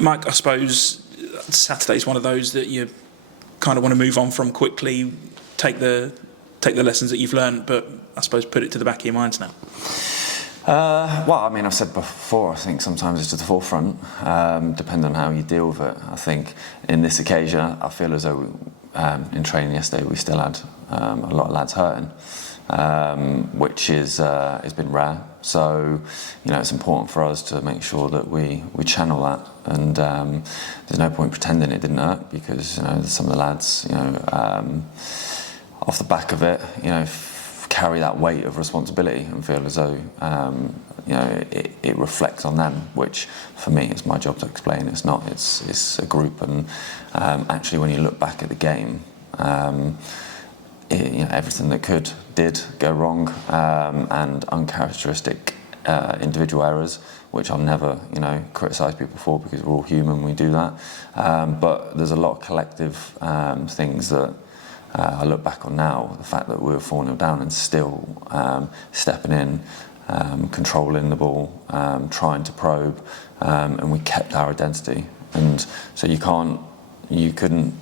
Mike, I suppose Saturday's one of those that you kind of want to move on from quickly, take the lessons that you've learned, but I suppose put it to the back of your minds now. Well, I mean, I've said before, I think sometimes it's to the forefront, depending on how you deal with it. I think in this occasion, I feel as though in training yesterday we still had a lot of lads hurting, which has been rare. So, it's important for us to make sure that we channel that, and there's no point pretending it didn't hurt, because some of the lads, off the back of it, carry that weight of responsibility and feel as though it reflects on them, which for me it's my job to explain. It's not. It's a group, and actually when you look back at the game, everything that did go wrong, and uncharacteristic individual errors, which I'll never criticise people for, because we're all human, we do that. But there's a lot of collective things that I look back on now. The fact that we were 4-0 down and still stepping in, controlling the ball, trying to probe, and we kept our identity. And so you couldn't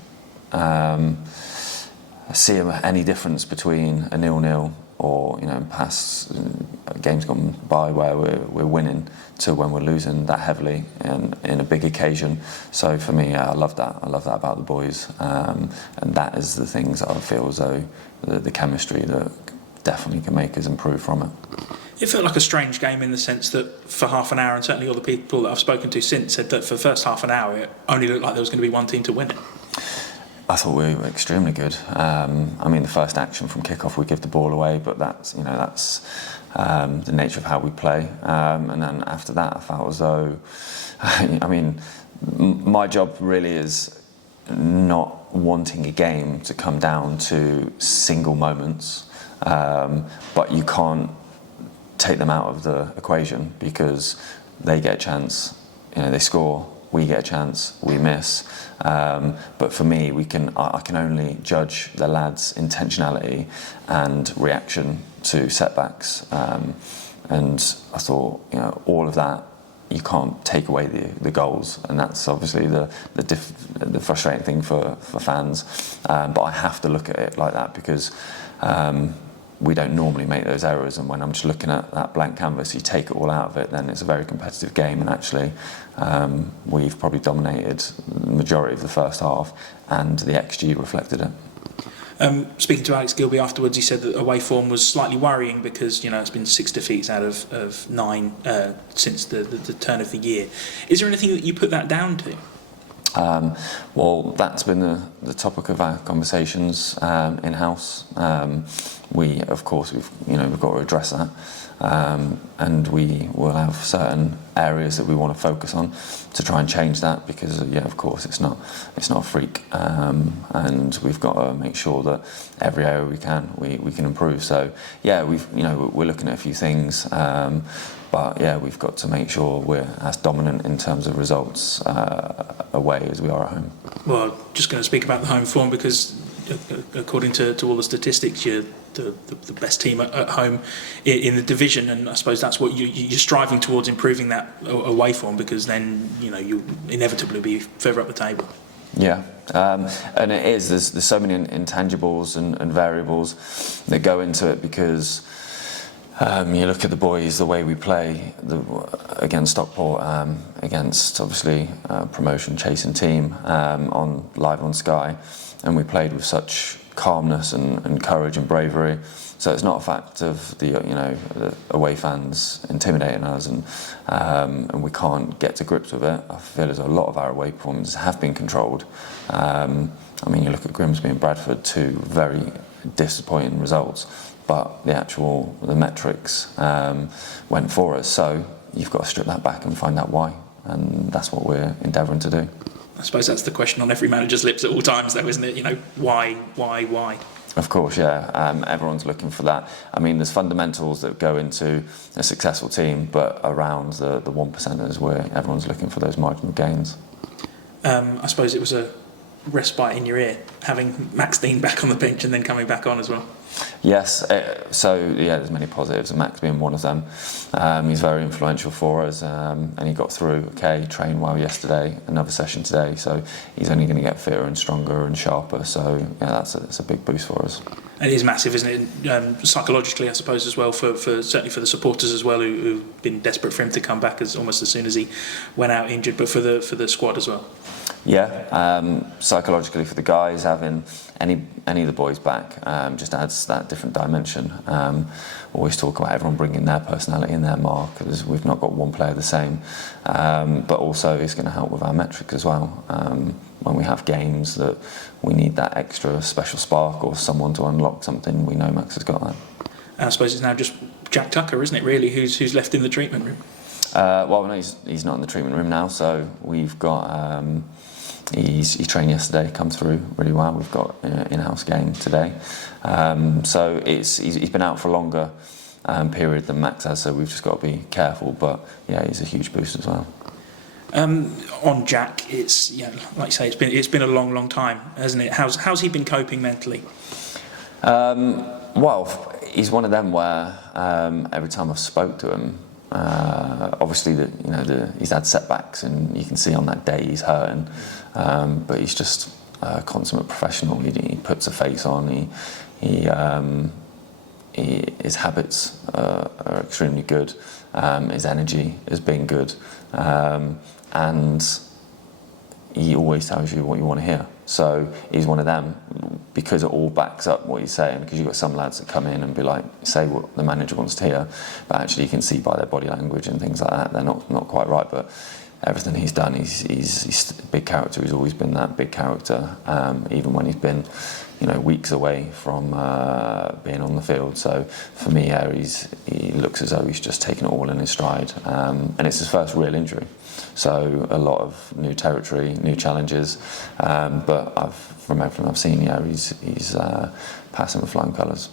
see any difference between a 0-0 or past games gone by where we're winning to when we're losing that heavily in a big occasion. So for me, I love that. I love that about the boys, and that is the things that I feel as though the chemistry that definitely can make us improve from it. It felt like a strange game in the sense that for half an hour, and certainly all the people that I've spoken to since said that for the first half an hour it only looked like there was going to be one team to win it. I thought we were extremely good. I mean, the first action from kick-off, we give the ball away, but that's the nature of how we play. And then after that, I felt as though, my job really is not wanting a game to come down to single moments, but you can't take them out of the equation, because they get a chance, they score, we get a chance, we miss. But for me, I can only judge the lads' intentionality and reaction to setbacks. And I thought, all of that, you can't take away the goals, and that's obviously the frustrating thing for fans. But I have to look at it like that, because we don't normally make those errors, and when I'm just looking at that blank canvas, you take it all out of it, then it's a very competitive game. And actually, we've probably dominated the majority of the first half, and the XG reflected it. Speaking to Alex Gilby afterwards, he said that away form was slightly worrying, because it's been 6 defeats out of 9 since the turn of the year. Is there anything that you put that down to? Well, that's been the topic of our conversations in-house. We've got to address that, and we will have certain areas that we want to focus on to try and change that, because of course it's not a freak, and we've got to make sure that every area we can improve. So we're looking at a few things. But we've got to make sure we're as dominant in terms of results away as we are at home. Well, just going to speak about the home form, because according to all the statistics, you're the best team at home in the division, and I suppose that's what you're striving towards, improving that away form, because then you inevitably be further up the table. Yeah, and it is. There's so many intangibles and variables that go into it, because you look at the boys, the way we play against Stockport, against obviously promotion chasing team live on Sky, and we played with such calmness and courage and bravery. So it's not a fact of the away fans intimidating us, and we can't get to grips with it. I feel as a lot of our away performances have been controlled. You look at Grimsby and Bradford, 2 very disappointing results, but the metrics went for us. So you've got to strip that back and find out why, and that's what we're endeavouring to do. I suppose that's the question on every manager's lips at all times, though, isn't it? Why? Of course, yeah. Everyone's looking for that. There's fundamentals that go into a successful team, but around the 1%ers, where everyone's looking for those marginal gains. I suppose it was a respite in your ear, having Max Dean back on the bench and then coming back on as well. Yes, so yeah, there's many positives, and Max being one of them. He's very influential for us, and he got through okay, trained well yesterday, another session today, so he's only going to get fitter and stronger and sharper, so yeah, that's a big boost for us. It is massive, isn't it? Psychologically, I suppose, as well, for certainly for the supporters as well, who've been desperate for him to come back almost as soon as he went out injured, but for the squad as well. Yeah, psychologically for the guys, having any of the boys back just adds that different dimension. Always talk about everyone bringing their personality and their mark, because we've not got one player the same. But also it's going to help with our metrics as well. When we have games that we need that extra special spark or someone to unlock something, we know Max has got that. And I suppose it's now just Jack Tucker, isn't it, really, who's left in the treatment room? Well, no, he's not in the treatment room now, so we've got... He trained yesterday, come through really well. We've got an in-house game today. So he's been out for a longer period than Max has, so we've just got to be careful. But yeah, he's a huge boost as well. On Jack, it's like you say, it's been a long time, hasn't it? How's he been coping mentally? Well, he's one of them where every time I've spoke to him, obviously he's had setbacks, and you can see on that day he's hurting, but he's just a consummate professional. He puts a face on. His habits are extremely good. His energy has been good, and he always tells you what you want to hear. So he's one of them, because it all backs up what he's saying, because you've got some lads that come in and be like, say what the manager wants to hear, but actually you can see by their body language and things like that, they're not quite right. But everything he's done, he's a big character. He's always been that big character, even when he's been weeks away from being on the field. So for me, he looks as though he's just taken it all in his stride, and it's his first real injury. So a lot of new territory, new challenges, but from everything I've seen, he's passing with flying colours.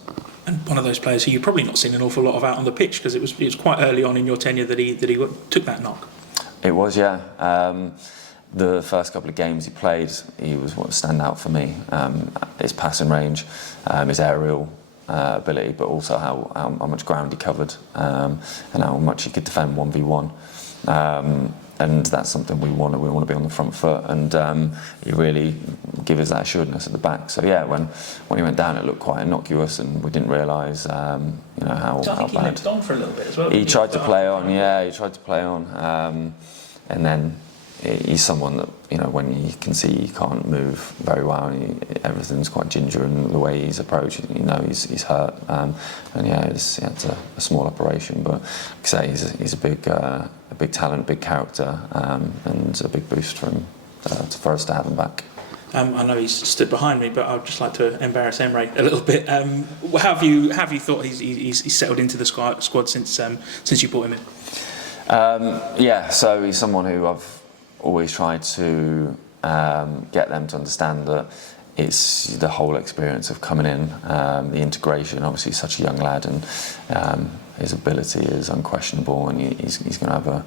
And one of those players who you've probably not seen an awful lot of out on the pitch, because it was quite early on in your tenure that he took that knock. It was, yeah. The first couple of games he played, he was what stand out for me. His passing range, his aerial ability, but also how much ground he covered, and how much he could defend 1v1. And that's something we want to be on the front foot, and he really gave us that assuredness at the back. So yeah, when he went down, it looked quite innocuous, and we didn't realise how so I think bad. He limped on for a little bit as well. He tried to play on, and then he's someone that when you can see he can't move very well, and everything's quite ginger in the way he's approaching. He's hurt, and yeah, it's a small operation, but like I say, he's a big talent, big character, and a big boost for us to have him back. I know he's stood behind me, but I'd just like to embarrass Emre a little bit. How have you thought he's settled into the squad since you brought him in? Yeah, so he's someone who I've always tried to get them to understand that it's the whole experience of coming in, the integration. Obviously, he's such a young lad, and his ability is unquestionable, and he's going to have a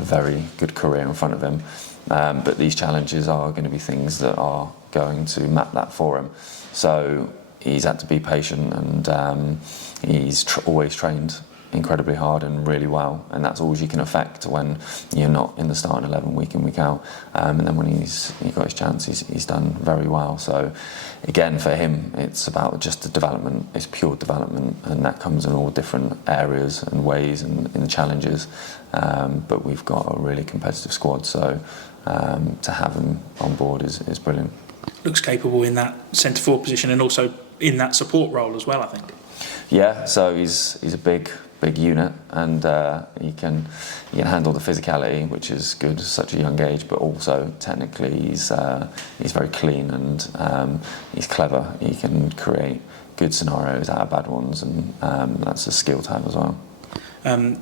very good career in front of him. But these challenges are going to be things that are going to map that for him. So he's had to be patient, and he's always trained incredibly hard and really well, and that's all you can affect when you're not in the starting 11 week in, week out. And then when he got his chance, he's done very well. So again, for him, it's about just the development. It's pure development, and that comes in all different areas and ways and in challenges. But we've got a really competitive squad, so to have him on board is brilliant. Looks capable in that centre forward position, and also in that support role as well, I think. Yeah, so he's a big unit, and he can handle the physicality, which is good at such a young age. But also technically, he's very clean, and he's clever. He can create good scenarios out of bad ones, and that's a skill to have as well.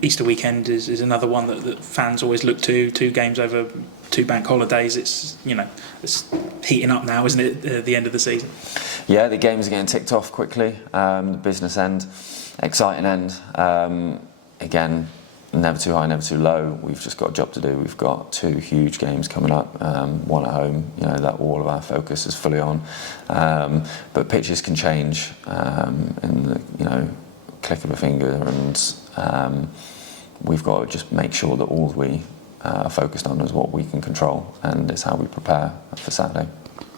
Easter weekend is another one that fans always look to. 2 games over 2 bank holidays. It's heating up now, isn't it? At the end of the season. Yeah, the games are getting ticked off quickly. The business end, exciting end. Again, never too high, never too low. We've just got a job to do. We've got 2 huge games coming up, one at home, that all of our focus is fully on. But pitches can change in the click of a finger, and we've got to just make sure that all we are focused on is what we can control, and it's how we prepare for Saturday.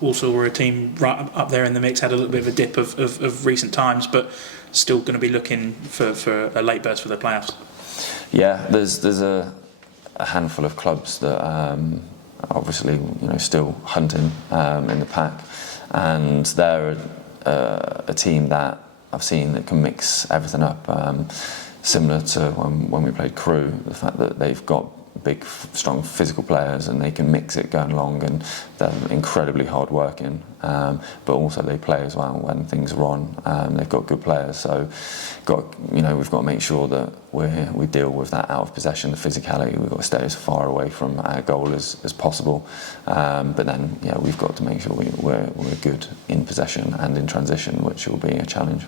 Walsall were a team right up there in the mix, had a little bit of a dip of recent times, but still going to be looking for a late burst for the playoffs. Yeah, there's a handful of clubs that are obviously still hunting in the pack, and they're a team that I've seen that can mix everything up, similar to when we played Crewe. The fact that they've got big, strong physical players and they can mix it going along, and they're incredibly hard working, but also they play as well when things are on. They've got good players, so we've got to make sure that we deal with that out of possession, the physicality. We've got to stay as far away from our goal as possible, but then we've got to make sure we're good in possession and in transition, which will be a challenge.